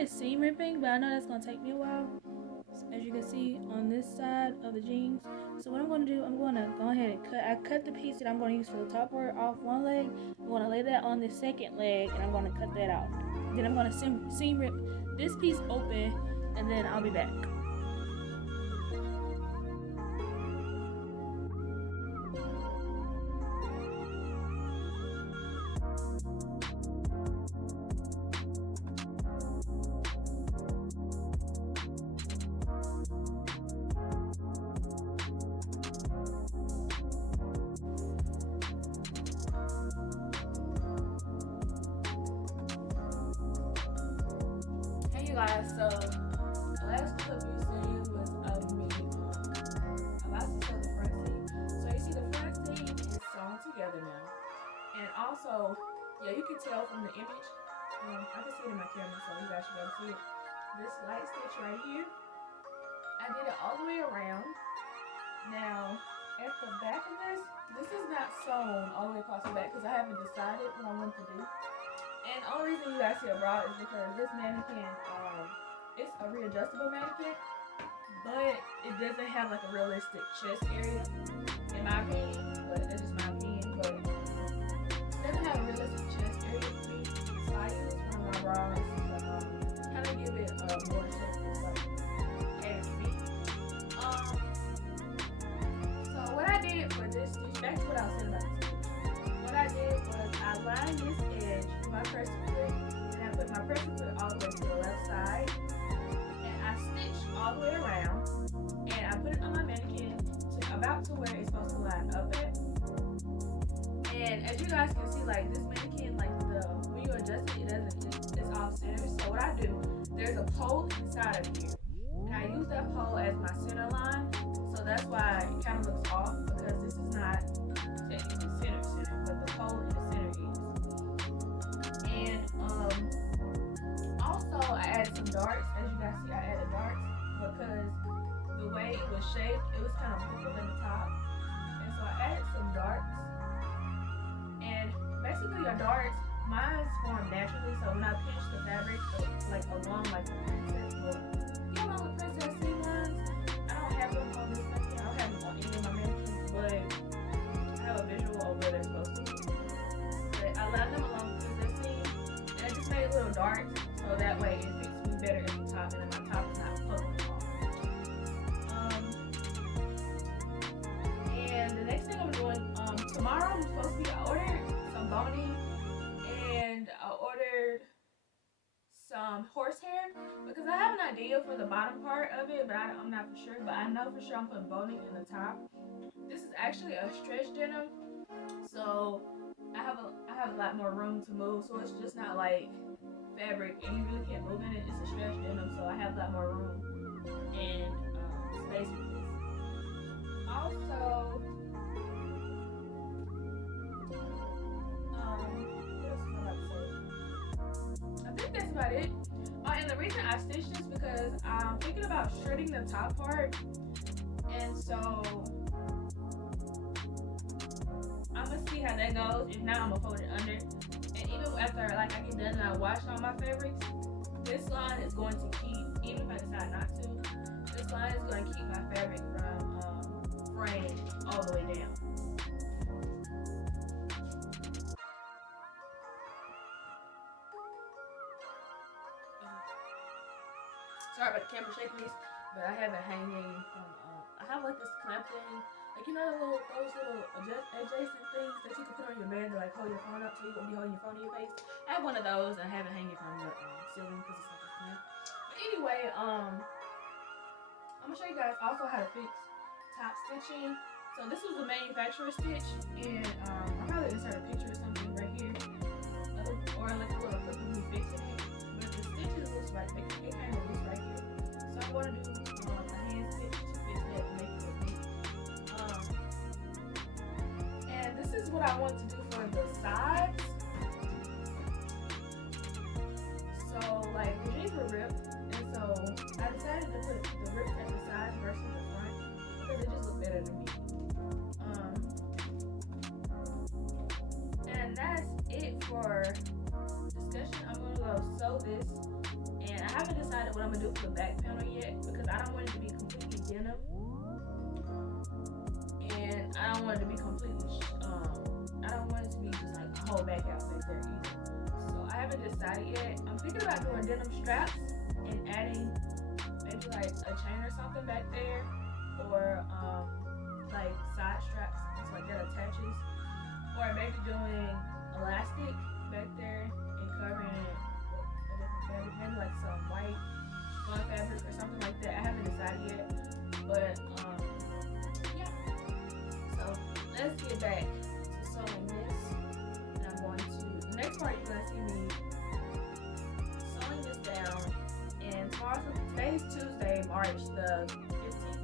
started seam ripping, but I know that's gonna take me a while. So as you can see on this side of the jeans. So what I'm gonna do, I'm gonna go ahead and cut. I cut the piece that I'm gonna use for the top part off one leg. I'm gonna lay that on the second leg, and I'm gonna cut that off. Then I'm gonna seam rip this piece open, and then I'll be back. Hey you guys, so the last clip you seen was of me about to sew the front seam. So you see the front seam is sewn together now. And also, yeah, you can tell from the image, I can see it in my camera, so you guys should be able to see it. This light stitch right here, I did it all the way around. Now, at the back of this is not sewn all the way across the back because I haven't decided what I want to do. And the only reason you guys see it broad is because this mannequin, it's a readjustable mannequin, but it doesn't have like a realistic chest area, in my opinion. But that's just my opinion. But it doesn't have a realistic chest area for me, so I use one of my bras to kind of give it more shape and stuff. Cater to me. So what I did for this stitch, back to what I was saying about this stitch. What I did was I lined this edge with my pressing foot, and I put my pressing foot all the way to the left side, and I stitched all the way around, and I put it on my mannequin to about to where it's supposed to line up at. And as you guys can see, like this mannequin, like when you adjust it, it's off center. So what I do, there's a pole inside of here, and I use that pole as my center line. So that's why it kind of looks off, because this is not technically center, but the pole in the center is. And also I added some darts. As you guys see, I added darts because the way it was shaped, it was kind of hooked in the top, and so I added some darts. And basically your darts, mine form naturally, so when I pinch the fabric like along like the princess, or you know the princess seam lines, I don't have them on this mannequin. I don't have them on any of my mannequins, but I have a visual of where they're supposed to be. But I line them along the princess seam, and I just made little darts so that way it fits me better at the top, and then my top is not poking off. And the next thing I'm doing, tomorrow I'm supposed to be, I ordered some boning, and I ordered some horsehair, because I have an idea for the bottom part of it, but I'm not for sure. But I know for sure I'm putting boning in the top. This is actually a stretch denim, so I have a lot more room to move, so it's just not like fabric and you really can't move in it. It's a stretch denim, so I have a lot more room and space with this. Also, what else was I about to say? I think that's about it. And the reason I stitched this because I'm thinking about shirting the top part, and so I'm gonna see how that goes. If not, I'm gonna fold it under. And even after like I get done and I wash all my fabrics, this line is going to keep, even if I decide not to, this line is going to keep my fabric from fraying all the way down. Sorry about the camera shaking this, but I have it hanging from, I have like this clamp thing, like you know those little adjacent things that you can put on your bed to like hold your phone up so you won't be holding your phone in your face. I have one of those and I have it hanging from the ceiling because it's like a clamp. But anyway, I'm gonna show you guys also how to fix top stitching. So this was the manufacturer stitch, and I'll probably insert a picture or something right here, or like a little clip of me fixing it. But the stitches loose right, it kind of loose right here. So I'm going to do a hand stitch to fix that and make it look neat. And this is what I want to do for the sides. So like the jeans were ripped, and so I decided to put the rips at the sides versus the front because it just looked better to me. And that's it for discussion. I'm gonna go sew this, and I haven't decided what I'm gonna do for the back panel yet because I don't want it to be completely denim, and I don't want it to be completely. I don't want it to be just like the whole back out back there either. So I haven't decided yet. I'm thinking about doing denim straps and adding maybe like a chain or something back there, or like side straps, so like that attaches, or maybe doing elastic back there and covering it with a different fabric, maybe like some white fun fabric or something like that. I haven't decided yet, but yeah. So let's get back to sewing this, and I'm going to, the next part you're going to see me sewing this down, and tomorrow, today's Tuesday, March the 15th,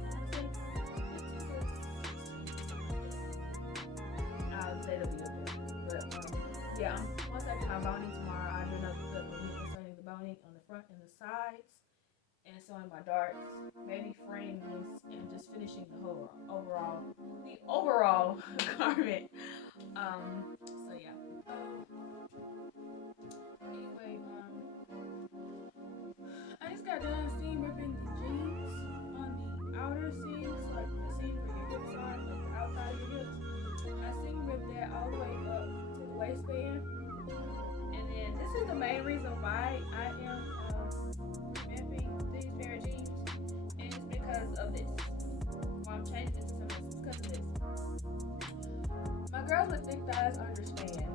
that'll be up there. But yeah, once I get my boning tomorrow, I'll do another clip of me inserting the boning on the front and the sides, and sewing my darts, maybe frame this, and just finishing the whole overall garment. So yeah. Anyway, I just got done seam ripping the jeans on the outer seams, like the seam where your hips are, like the outside of your hips. I seam ripped that all the way up to the waistband, and then this is the main reason why I am revamping these pair of jeans, and it's because of this. Why I'm changing this to something, it's because of this. My girls with thick thighs understand.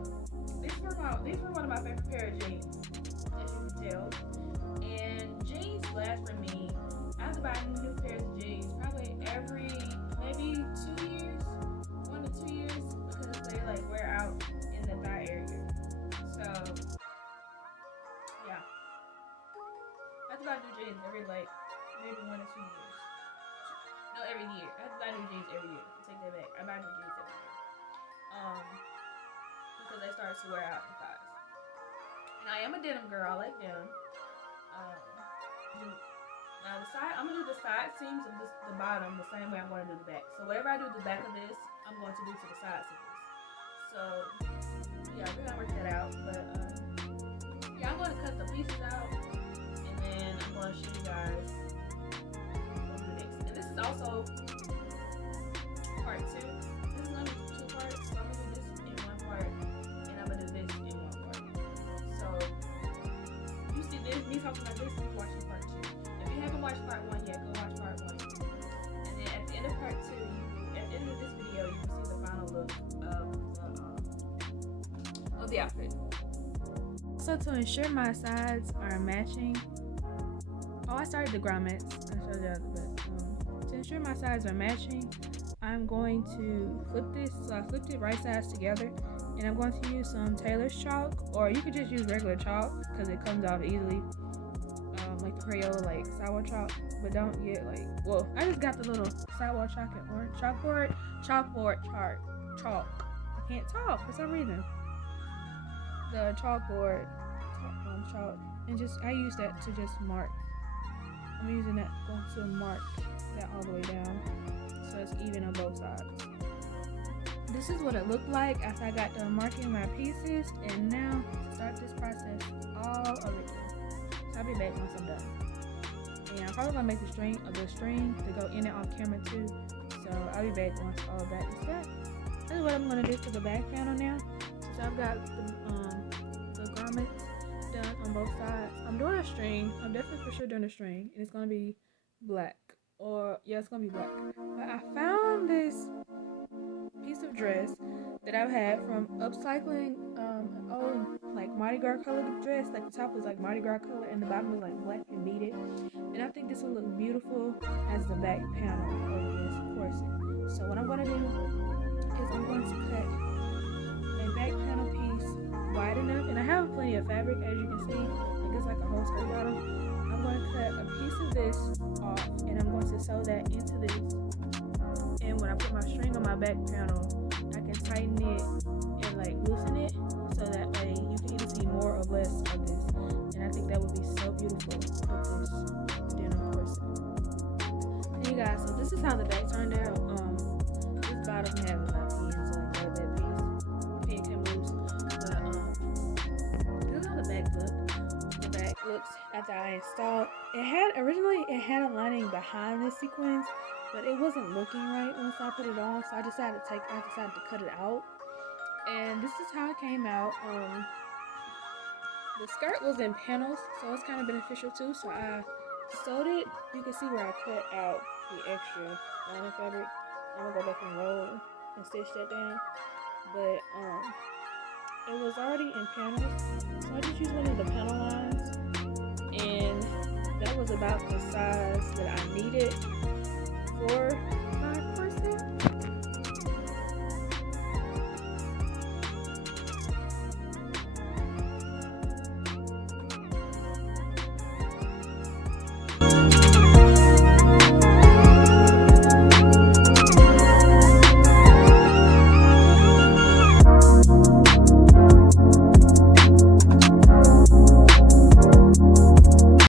These were one of my favorite pair of jeans, as you can tell. And jeans last for me. I have to buy new pairs of jeans probably every maybe 2 years. 1 to 2 years, because they like wear out in the thigh area. So yeah, I have to buy new jeans every like maybe 1 or 2 years. No, every year. I have to buy new jeans every year. Take that back. I buy new jeans every year. Because they start to wear out in thighs. And I am a denim girl. I like denim. Now the side, I'm gonna do the side seams of this, the bottom, the same way I'm gonna do the back. So whatever I do the back of this, I'm going to do to the sides of this. So yeah, we're gonna work that out. But yeah, I'm gonna cut the pieces out, and then I'm gonna show you guys what we do next. And this is also part 2. This is gonna be 2 parts. So I'm gonna do this in 1 part, and I'm gonna do this in 1 part. So you see this, me talking about this, you're watching part 2. If you haven't watched part 1 yet, go watch part 1. And then at the end of part 2, at the end of this video, you will see the final look of the outfit. So to ensure my sides are matching, I started the grommets. I showed you but to ensure my sides are matching, I'm going to flip this. So I flipped it right sides together, and I'm going to use some Taylor's chalk, or you could just use regular chalk because it comes out easily. Like the Crayola, like sour chalk, but don't get like, well, I just got the little sour chalk and orange chalk. I can't talk for some reason. The chalkboard chalk, and just I use that to just mark. I'm using that to mark that all the way down, so it's even on both sides. This is what it looked like after I got done marking my pieces, and now to start this process all over again. So I'll be back once I'm done. And I'm probably gonna make the string to go in and off camera too. So I'll be back once all of that is done. This is what I'm gonna do for the back panel now. Since I've got the garment done on both sides, I'm doing a string. I'm definitely for sure doing a string, and it's gonna be black. Or yeah, it's gonna be black. But I found this piece of dress that I've had from upcycling an old like Mardi Gras colored dress. Like the top was like Mardi Gras color and the bottom was like black and beaded. And I think this will look beautiful as the back panel of this corset. So what I'm gonna do is I'm going to cut a back panel piece wide enough, and I have plenty of fabric as you can see. Like it's like a whole skirt bottom. I'm going to cut a piece of this off, and I'm going to sew that into this. And when I put my string on my back panel, I can tighten it and like loosen it, so that way you can either see more or less of this. And I think that would be so beautiful with this denim corset. And you guys, so this is how the back turned out. This bottom has my pin, so I made that piece. The pin came loose, but this is how the back looked. The back. it looks after I installed. Originally it had a lining behind this sequins, but it wasn't looking right once I put it on, so I decided to cut it out. And this is how it came out. The skirt was in panels, so it's kind of beneficial too. So I sewed it. You can see where I cut out the extra lining fabric. I'm gonna go back and roll and stitch that down. But it was already in panels, so I just used one of the panel lines, and that was about the size that I needed for